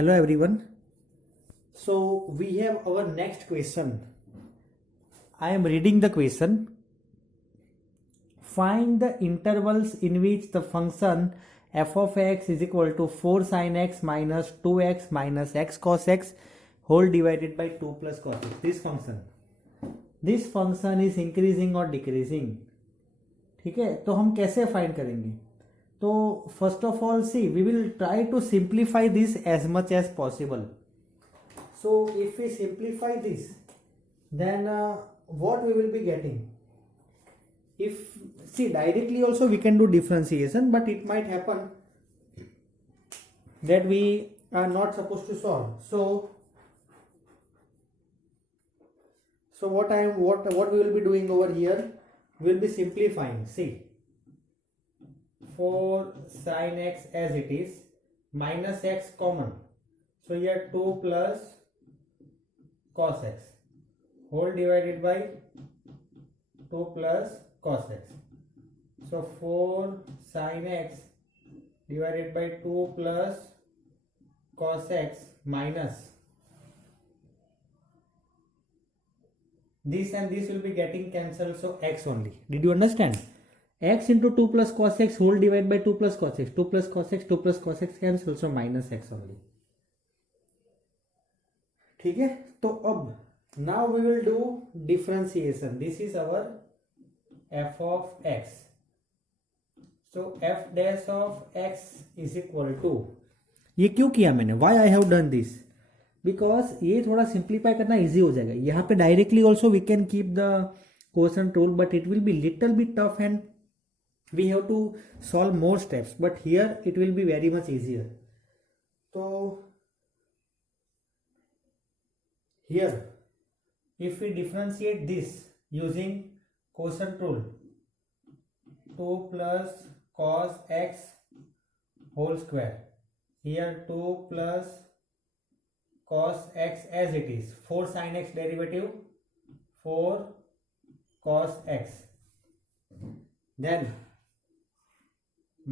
Hello everyone. So we have our next question. I am reading the question. Find the intervals in which the function f of x is equal to 4 sin x minus 2x minus x cos x whole divided by 2 plus cos x. This function is increasing or decreasing. ठीक है, तो हम कैसे find करेंगे? तो first of all see we will try to simplify this as much as possible. So if we simplify this, then what we will be getting? If see directly also we can do differentiation, but it might happen that we are not supposed to solve. So what we will be doing over here, we will be simplifying. See, 4 sin x as it is minus x common. So here 2 plus cos x whole divided by 2 plus cos x. So 4 sin x divided by 2 plus cos x minus this and this will be getting cancelled, so x only. Did you understand? X into 2 plus cos x whole divided by 2 plus cos x. 2 plus cos x, 2 plus cos x cancel, so minus x only. ठीक है, तो अब now we will do differentiation. This is our f of x. So f dash of x is equal to, ये क्यों किया मैंने? Why I have done this? Because ये थोड़ा सिंप्लीफाई करना इजी हो जाएगा. यहाँ पे directly also we can keep the quotient rule, but it will be little bit tough and we have to solve more steps, but here it will be very much easier. So here if we differentiate this using quotient rule, 2 plus cos x whole square, here 2 plus cos x as it is, 4 sin x derivative, 4 cos x, then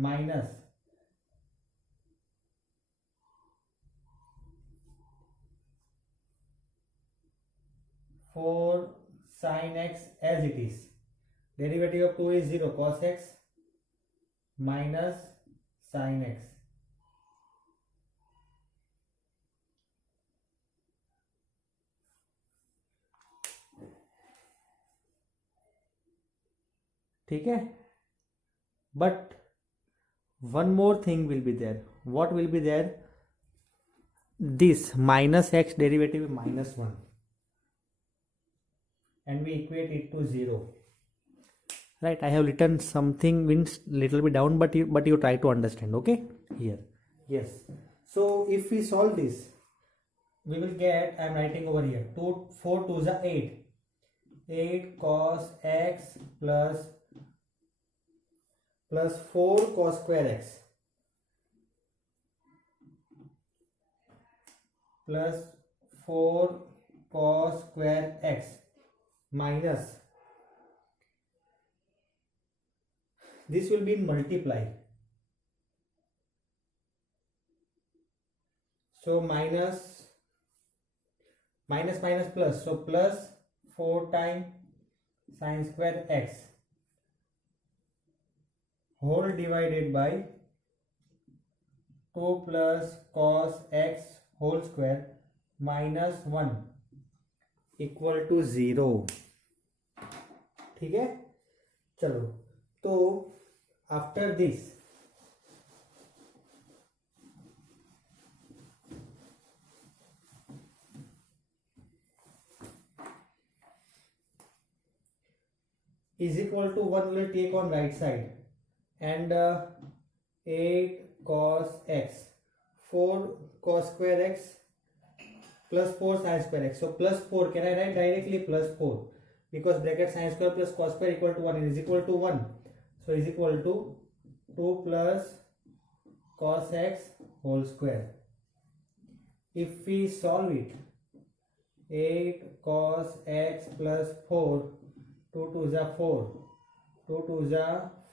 minus four sin x as it is, derivative of 2 is 0, cos x minus sin x. ठीक है, but one more thing will be there. What will be there? This minus x derivative is minus 1 and we equate it to 0, right? I have written something means little bit down, but you try to understand. Okay, here, yes. So if we solve this, we will get, I am writing over here, 4 2 is 8 cos x plus 4 cos square x plus 4 cos square x minus, this will be in multiply, so minus plus, so plus 4 times sin square x whole divided by 2 plus cos x whole square minus 1 equal to 0. ठीक है, चलो, तो after this is equal to 1 will take on right side, and 8 cos x, 4 cos square x plus 4 sin square x. So plus 4, can I write directly plus 4, because bracket sin square plus cos square equal to 1 is equal to 1. So is equal to 2 plus cos x whole square. If we solve it, 8 cos x plus 4, 2 2 is 4, 2 2 is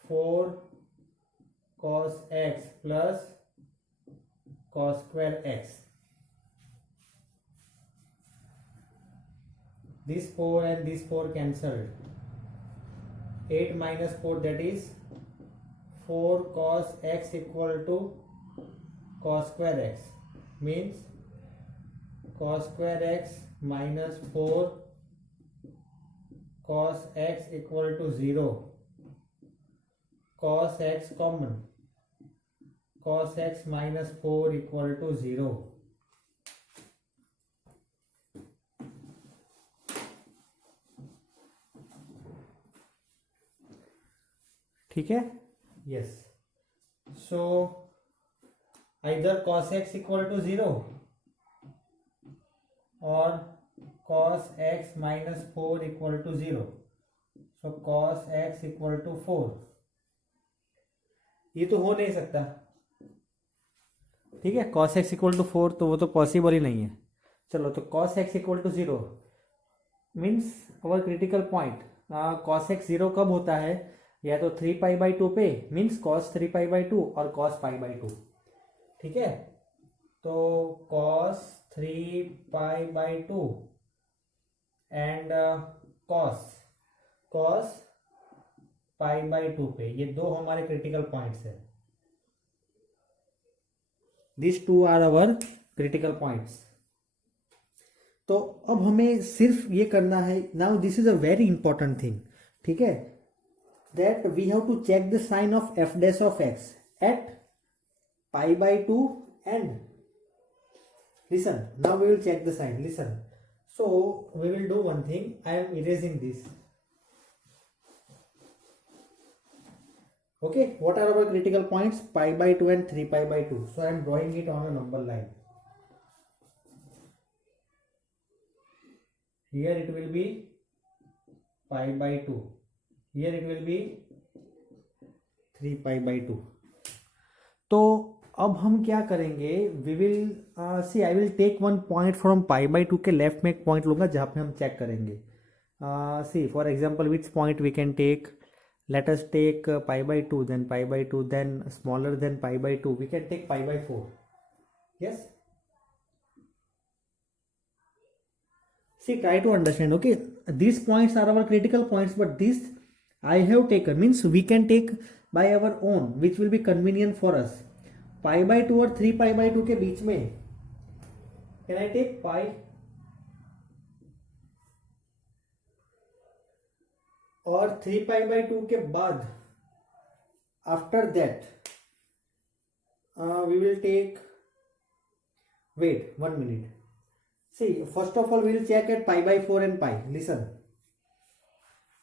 4 cos x plus cos square x. this 4 and this 4 cancelled. 8 minus 4, that is 4 cos x equal to cos square x, means cos square x minus 4 cos x equal to 0. Cos x common, cos x minus 4 equal to 0. ठीक है, yes. So either cos x equal to 0 or cos x minus 4 equal to 0. So cos x equal to 4. ये तो हो नहीं सकता, ठीक है. cos x equal to 4 तो वो तो पॉसिबल ही नहीं है. चलो, तो cos x equal to 0 means our critical point. cos x 0 कब होता है? या तो 3 पाई बाई 2 पे, मीन्स cos 3 पाई बाई 2 और cos पाई बाई 2. ठीक है, तो cos 3 pi by 2 and cos pi by 2 पे, ये दो हमारे क्रिटिकल पॉइंट्स है. This two are our critical points. तो अब हमें सिर्फ ये करना है. Now this is a very important thing. ठीक है, that we have to check the sign of f dash of x at pi by 2 and listen, now we will check the sign. Listen, so we will do one thing. I am erasing this. Okay, what are our critical points? Pi by 2 and 3 pi by 2. So I am drawing it on a number line. Here it will be pi by 2. Here it will be 3 pi by 2. तो अब हम क्या करेंगे? We will see, I will take one point from pi by 2 के left में एक point लूँगा जहाँ पे हम चेक करेंगे. See, for example, which point we can take? Let us take pi by 2, then pi by 2, then smaller than pi by 2. We can take pi by 4. Yes? See, try to understand. Okay, these points are our critical points, but this I have taken, means we can take by our own, which will be convenient for us. Pi by 2 और 3 pi by 2 के बीच में can I take pi? और 3 pi by 2 के बाद after that we will take, wait 1 minute. See, first of all we will check at pi by 4 and pi. Listen,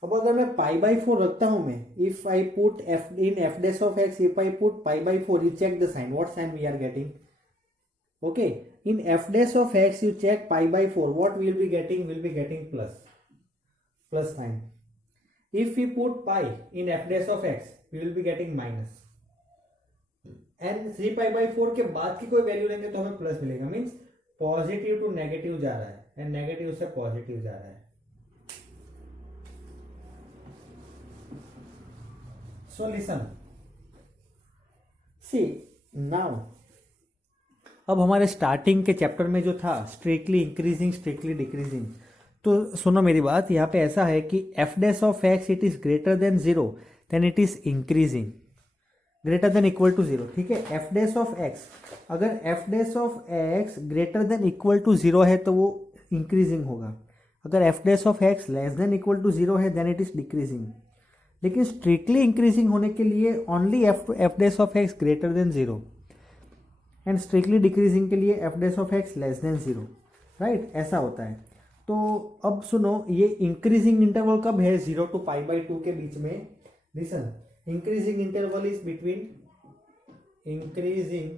अब अगर मैं पाई by 4 रखता हूं, मैं if I put f in f dash of x, if I put pi by 4, you check the sign, what sign we are getting. Okay, in f dash of x you check pi by 4, what will be getting? Will be getting plus sign. If you put pi in f dash of x, we will be getting minus. And 3 pi by 4 के बाद की कोई value लेंगे तो हमें plus मिलेगा, means positive to negative जा रहा है एंड नेगेटिव से पॉजिटिव जा रहा है. So listen, see now, अब हमारे स्टार्टिंग के चैप्टर में जो था स्ट्रिक्टली इंक्रीजिंग स्ट्रिक्टली डिक्रीजिंग, तो सुनो मेरी बात. यहाँ पे ऐसा है कि f dash of x it is greater than 0, then it is increasing, greater than equal to 0. ठीक है, एफ डैश ऑफ एक्स, अगर f dash of x greater than equal to 0 है तो वो इंक्रीजिंग होगा. अगर f dash of x less than equal to 0 है then it is decreasing. लेकिन स्ट्रिक्टली इंक्रीजिंग होने के लिए only f dash of x greater than 0 and strictly decreasing के लिए F dash of x less then 0. Right, ऐसा होता है. तो अब सुनो, ये इंक्रीजिंग इंटरवल कब है? 0 to पाई बाई 2 के बीच में. Listen, increasing interval is between increasing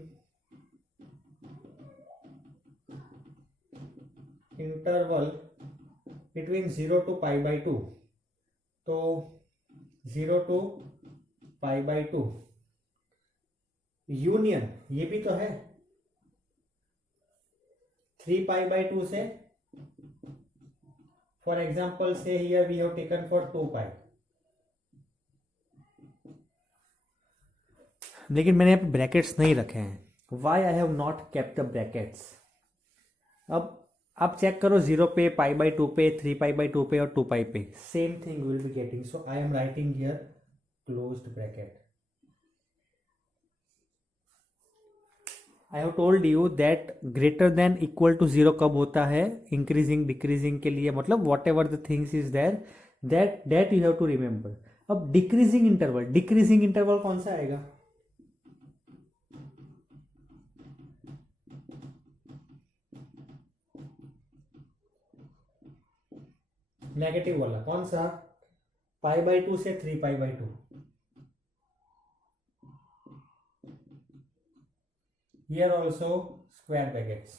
interval between 0 to pi by 2. तो 0 to पाई बाई 2 यूनियन, ये भी तो है 3 पाई बाई 2 से. For example so here we have taken for 2 pi. लेकिन मैंने ब्रैकेट्स नहीं रखे हैं. Why I have not kept the brackets? अब अब चेक करो 0 पे, π/2 पे, 3π/2 पे और 2π पे, same thing will be getting. So I am writing here closed bracket. I have told you that greater than equal to 0 कब होता है, इंक्रीजिंग डिक्रीजिंग के लिए, मतलब whatever the things is there that you have to remember. अब decreasing interval कौन सा आएगा? नेगेटिव वाला कौन सा? π/2 से 3π/2. Here also square brackets,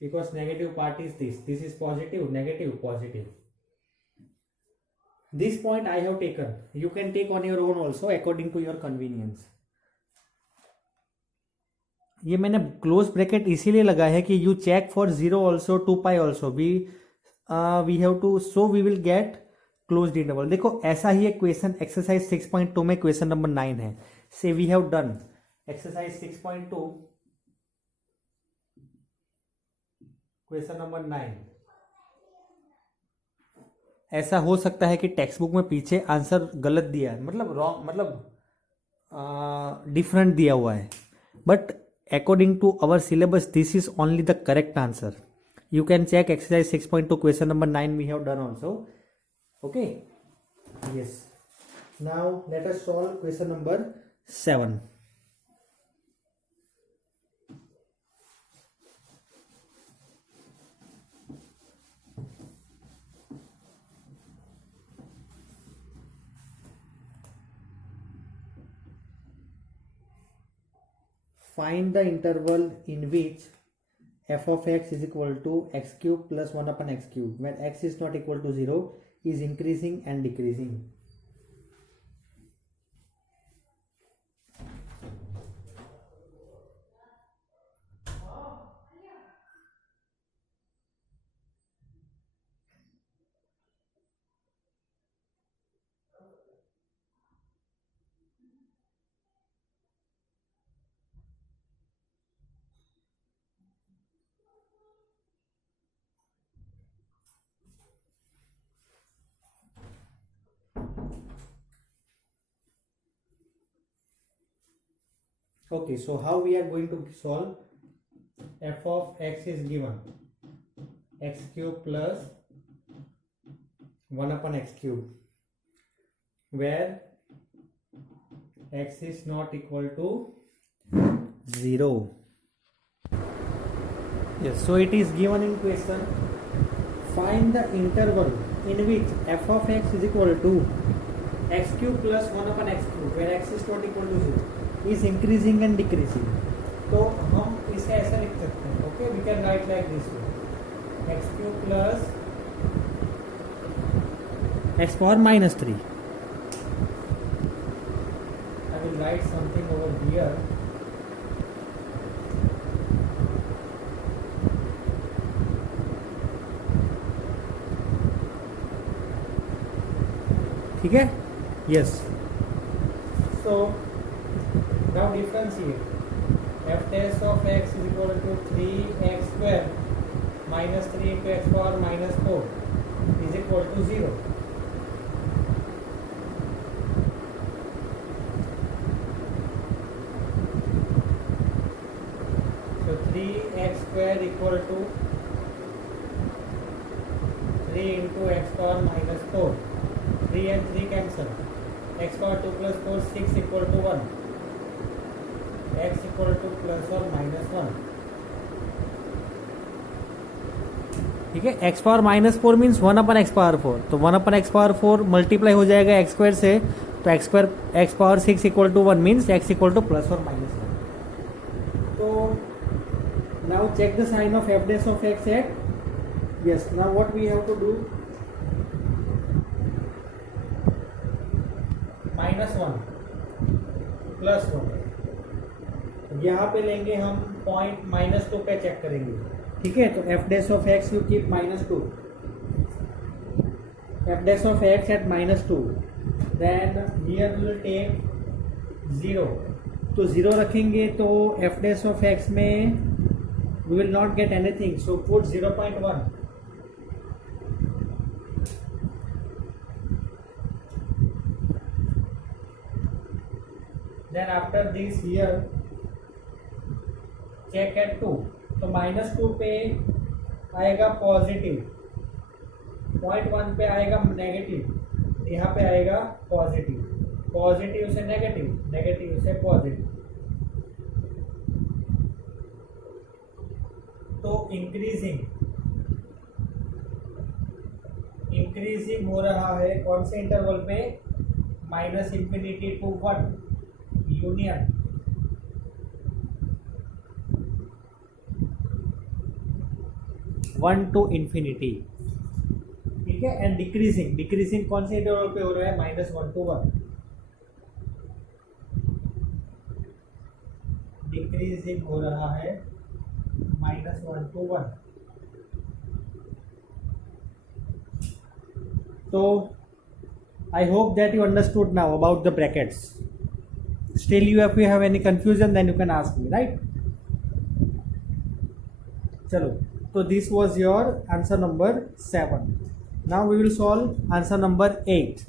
because negative part is this is positive, negative, positive. This point I have taken, you can take on your own also according to your convenience. ये मैंने close bracket इसीलिए लगा है कि you check for 0 also, 2π also, we have to, so we will get closed interval. देखो ऐसा ही एक question exercise 6.2 में क्वेश्चन नंबर 9 है. So we have done exercise 6.2 question number 9. ऐसा हो सकता है कि टेक्स्ट बुक में पीछे आंसर गलत दिया है, मतलब रॉन्ग, मतलब डिफरेंट दिया हुआ है, but according to our syllabus this is only the correct answer. You can check exercise 6.2 question number 9 we have done also. Okay. Yes. Now let us solve question number 7. Find the interval in which f of x is equal to x cube plus 1 upon x cube when x is not equal to 0 is increasing and decreasing. Okay, so how we are going to solve? F of x is given x cube plus 1 upon x cube where x is not equal to 0. Yes, so it is given in question. Find the interval in which f of x is equal to x cube plus 1 upon x cube where x is not equal to 0 is increasing and decreasing. तो हम इसे ऐसा लिख सकते हैं. Okay, we can write like this way, x cube plus x power -3. I will write something over here. ठीक है. Yes. So now differentiate f dash of x is equal to 3x square minus 3 into x power minus 4 is equal to 0. So 3x square equal to 3 into x power minus 4. 3 and 3 cancel. X power 2 plus 4 6 equal to 1. X equal to plus or minus 1. ठीक है. x power -4 means 1 अपन x power 4, तो 1 अपन x power 4 multiply हो जाएगा x square से, तो x square x power 6 equal to 1 means x equal to plus और minus 1. तो now check the sign of f dash of x at, yes, now what we have to do, -1 +1, यहाँ पे लेंगे हम point -2 पे check करेंगे. ठीक है. तो f dash of x you keep -2, f dash of x at -2, then here we will take 0. तो 0 रखेंगे तो f dash of x में we will not get anything, so put 0.1. Then after this here check at 2, तो -2 पे आएगा positive, 0.1 पे आएगा negative, यहाँ पे आएगा पॉजिटिव, पॉजिटिव से नेगेटिव, नेगेटिव से पॉजिटिव। तो इंक्रीजिंग हो रहा है कौन से इंटरवल पे, -∞ to 1 union, one two infinity, ठीक है। एंड डिक्रीजिंग कौन से इंटरवल पे हो रहा है, -1 to 1, डिक्रीजिंग हो रहा है -1 to 1। तो I hope that you understood now about the brackets. Still if you have any confusion then you can ask me, right? चलो, तो this was your answer number 7. Now we will solve answer number 8.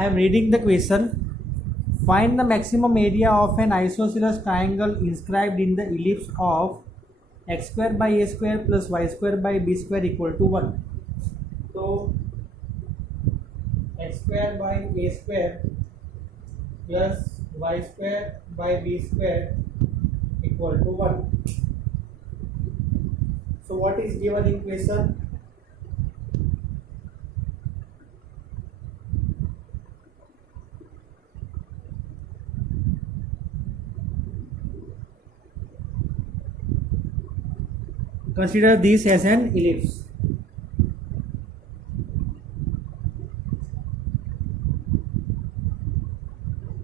I am reading the question. Find the maximum area of an isosceles triangle inscribed in the ellipse of x square by a square plus y square by b square equal to 1. तो x square by a square plus y square by b square equal to 1. So what is given in question? Consider this as an ellipse.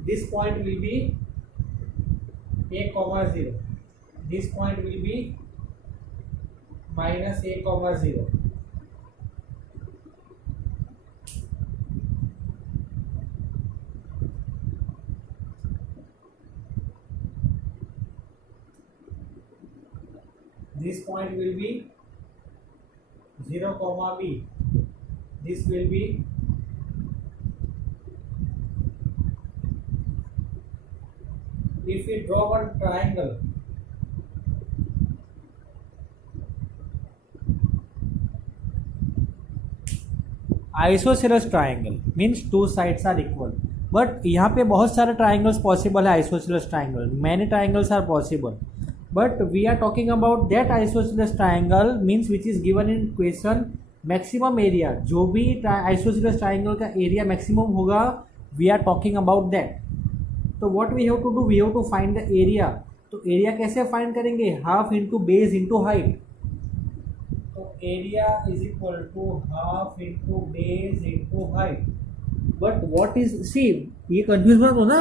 This point will be a comma 0. This point will be minus a comma 0. This point will be 0 comma b. This will be if we draw one triangle, isosceles triangle means two sides are equal. But यहाँ पे बहुत सारे triangles possible है isosceles triangle. Many triangles are possible. But we are talking about that isosceles triangle means which is given in question maximum area. जो भी isosceles triangle का area maximum होगा, we are talking about that. तो what we have to do, we have to find the area. तो area कैसे find करेंगे, half into base into height. तो area is equal to half into base into height. But what is, see ये confuse मत हो ना,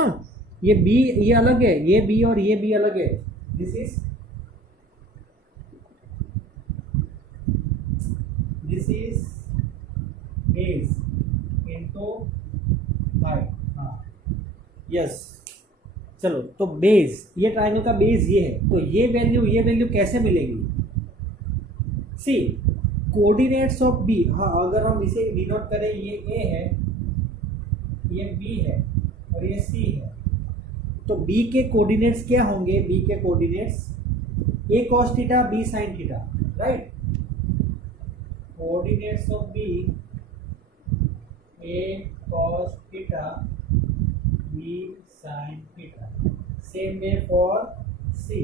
ये b ये अलग है, ये b और ये b अलग है. This is base into height. हाँ, yes. चलो, तो बेस, ये ट्राइंगल का बेस ये है, तो ये वैल्यू कैसे मिलेगी? सी कोऑर्डिनेट्स ऑफ बी, हाँ अगर हम इसे डिनोट करें, ये ए है, ये बी है और ये सी है, तो बी के कोऑर्डिनेट्स क्या होंगे? बी के coordinates a cos theta b sine theta, right? Coordinates of B a cos theta b sine theta. Same way for C,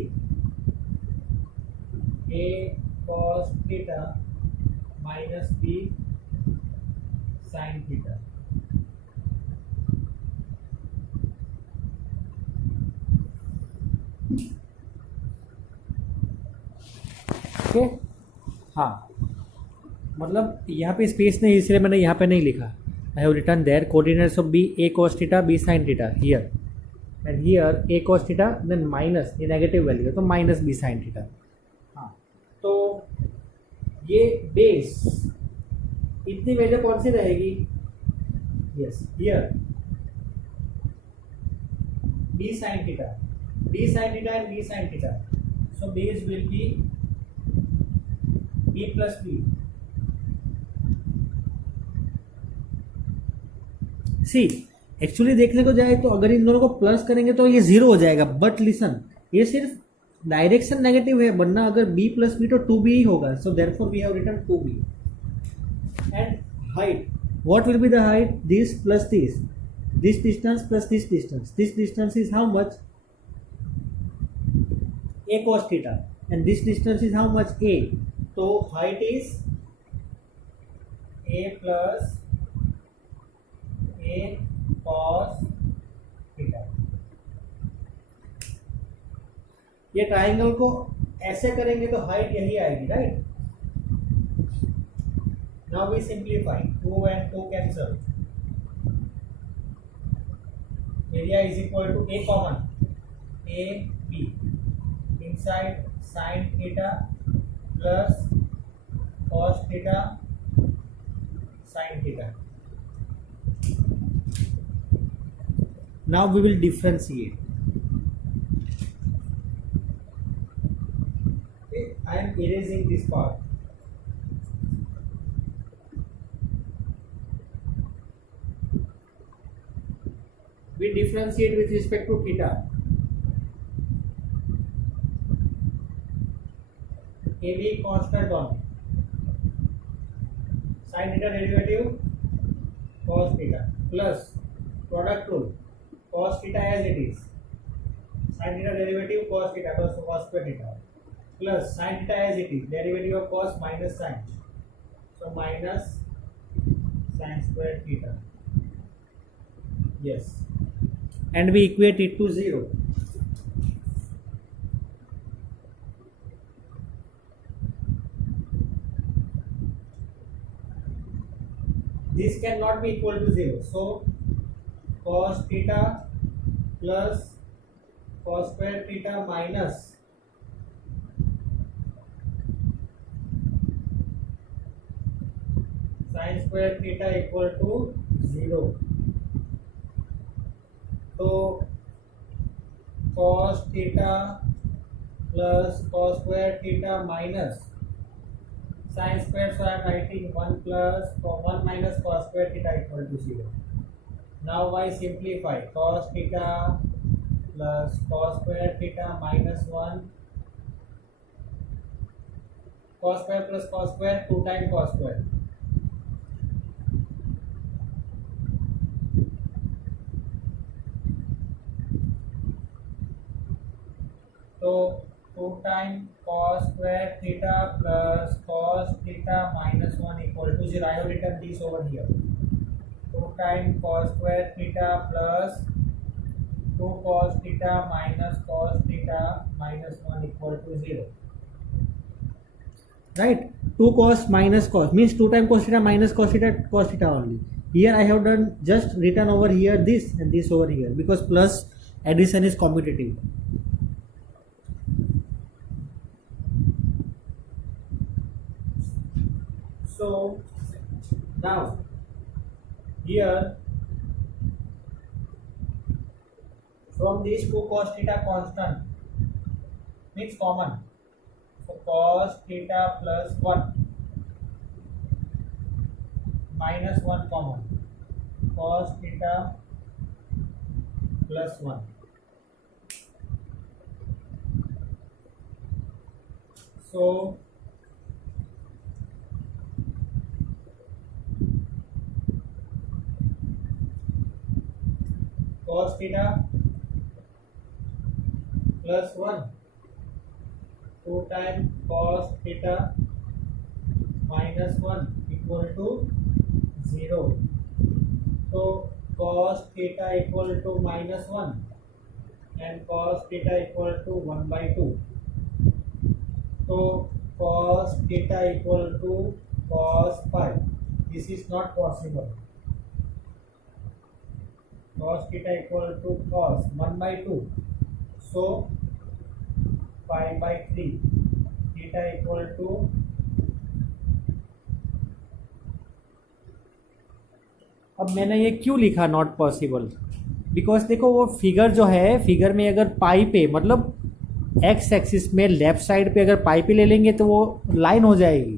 a cos theta minus b sine theta. Okay, हाँ मतलब यहाँ पे space नहीं, इसलिए मैंने यहाँ पे नहीं लिखा. I have written there coordinates of B a cos theta b sine theta here, and here a cos theta then minus, ये नेगेटिव वैल्यू है तो माइनस बी साइन थीटा. हाँ, तो ये बेस इतनी वैल्यू कौन सी रहेगी? Yes, here b sin theta, b sin theta and b sin theta. So base will be b plus b. See actually देखने को जाए तो अगर इन दोनों को प्लस करेंगे तो ये जीरो हो जाएगा, बट लिसन ये सिर्फ डायरेक्शन नेगेटिव है, वरना अगर b प्लस बी तो 2b ही होगा. So therefore we have written 2b. And height, what will be the height? This plus this distance plus this distance is how much? A cos theta, and this distance is how much? A. So height is A plus A cos theta. ये triangle को ऐसे करेंगे तो height यही आएगी, right? Now we simplify, 2 and 2 cancel. Area is equal to A common, A B, inside sin theta plus cos theta sin theta. Now we will differentiate. Okay, I am erasing this part. We differentiate with respect to theta. AB constant only. Sin theta derivative cos theta plus product rule cos theta as it is. Sin theta derivative cos theta plus cos square theta plus sin theta as it is. Derivative of cos minus sin. So minus sin square theta. Yes. And we equate it to 0. This cannot be equal to 0. So cos theta plus cos square theta minus sin square theta equal to 0. तो cos theta plus cos square theta minus sin square, so I am writing 1 minus cos square theta equal to 0. Now I simplify, cos theta plus cos square theta minus 1, cos square plus cos square 2 times cos square. So 2 times cos square theta plus cos theta minus 1 equal to 0. I have written this over here. 2 times cos square theta plus 2 cos theta minus cos theta minus 1 equal to 0. Right? 2 cos minus cos means 2 times cos theta minus cos theta only. Here I have done just written over here this and this over here because plus addition is commutative. So now here from these two cos theta constant means common. So cos theta plus 1 minus 1 common. Cos theta plus 1. So cos theta plus 1 2 times cos theta minus 1 equal to 0. So cos theta equal to minus 1 and cos theta equal to 1 by 2. So cos theta equal to cos pi. This is not possible. Cos theta equal to cos 1 by 2. So pi by 3. Theta equal to अब मैंने ये क्यों लिखा not possible, because देखो वो figure जो है, figure में अगर पाई पे मतलब एक्स एक्सिस में लेफ्ट साइड पे अगर पाई पे ले लेंगे तो वो लाइन हो जाएगी,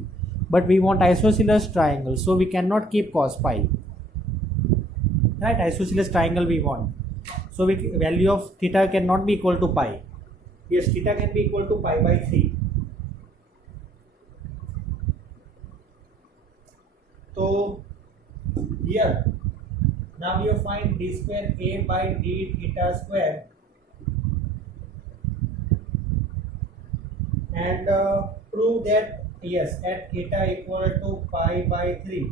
but we want isosceles triangle so we can not keep cos pi, right, isosceles triangle we want, so we value of theta cannot be equal to pi. Yes, theta can be equal to pi by 3. So here now you find d square a by d theta square and prove that yes at theta equal to pi by 3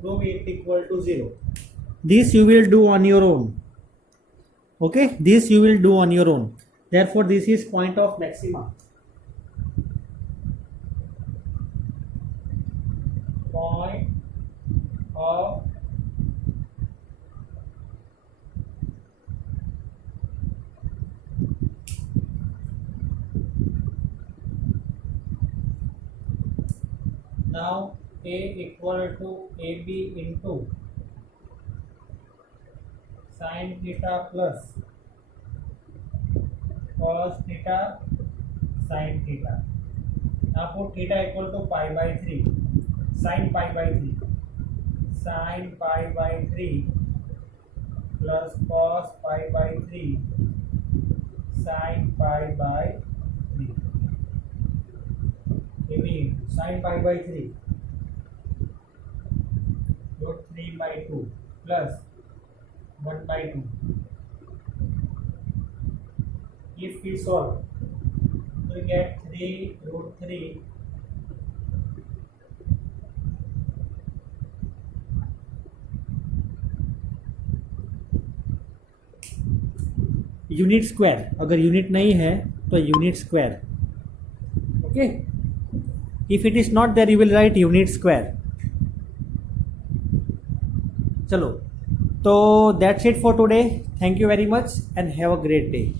prove it equal to 0. This you will do on your own. Okay, this you will do on your own. Therefore this is point of maxima. Point of now a equal to ab into sin theta plus cos theta sin theta. Now put theta equal to pi by 3, sin pi by 3, sin pi by 3 plus cos pi by 3 sin pi by 3. It means sin pi by 3 root 3 by 2 plus 1 by 2. If we solve, we get 3 root 3 unit square, अगर unit नहीं है तो unit square, okay, if it is not there you will write unit square. चलो, तो that's it for today. Thank you very much and have a great day.